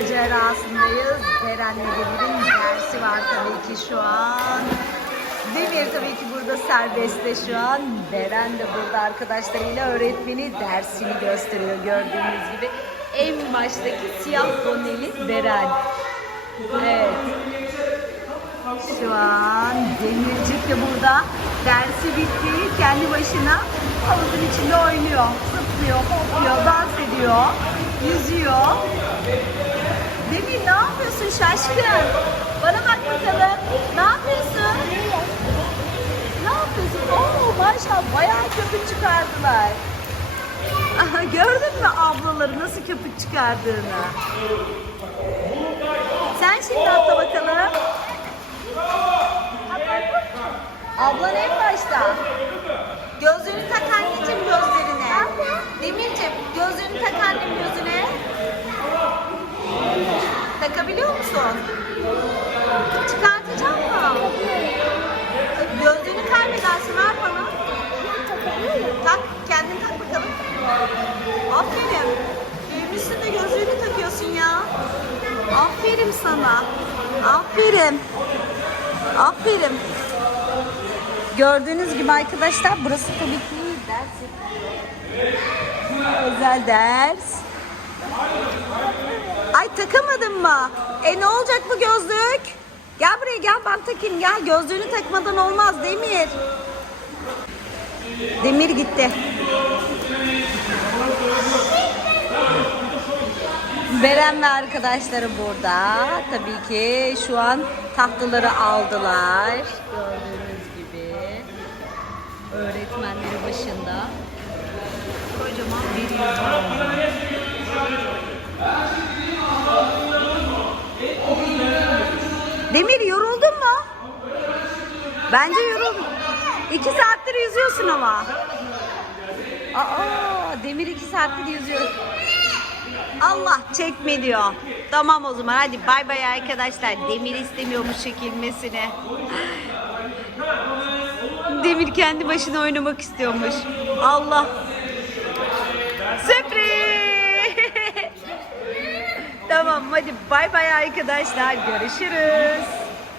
macerasındayız. Beren'le Demir'in dersi var tabii ki şu an. Demir tabii ki burada serbestte şu an. Beren de burada arkadaşlarıyla öğretmeni dersini gösteriyor gördüğünüz gibi. En baştaki siyah boneli Beren. Evet. Şu an Demircik de burada. Dersi bitti. Kendi başına havuzun içinde oynuyor. Zıplıyor, hopluyor, dans ediyor. Yüzüyor. Yapıyorsun şaşkın? Bana bak bakalım. Ne yapıyorsun? Ne yapıyorsun? Oo maşallah bayağı köpük çıkardılar. Aha, gördün mü ablaları nasıl köpük çıkardığını? Sen şimdi atla bakalım. Ablan en başta. Gözlüğünü tak Takabiliyor musun? Çıkartacak mı? Gözlüğünü kaybedersin yapalım? Tak kendin tak bakalım. Aferin. Büyümüşsün de gözlüğünü takıyorsun ya. Aferin sana. Aferin. Aferin. Gördüğünüz gibi arkadaşlar burası tabii ki ders. Özel ders. Ay takamadın mı? E ne olacak bu gözlük? Gel buraya gel ben takayım gel. Gözlüğünü takmadan olmaz Demir. Demir gitti. Beren ve arkadaşları burada. Tabii ki şu an tahtaları aldılar. Gördüğünüz gibi. Öğretmenleri başında. Kocaman bir yüz Demir yoruldun mu? Bence yoruldun. İki saattir yüzüyorsun ama. Aa, Demir iki saattir yüzüyor. Allah çekme diyor. Tamam o zaman hadi bay bay arkadaşlar. Demir istemiyormuş çekilmesini. Demir kendi başına oynamak istiyormuş. Allah. Sürpriz. Tamam hadi bay bay arkadaşlar. Görüşürüz.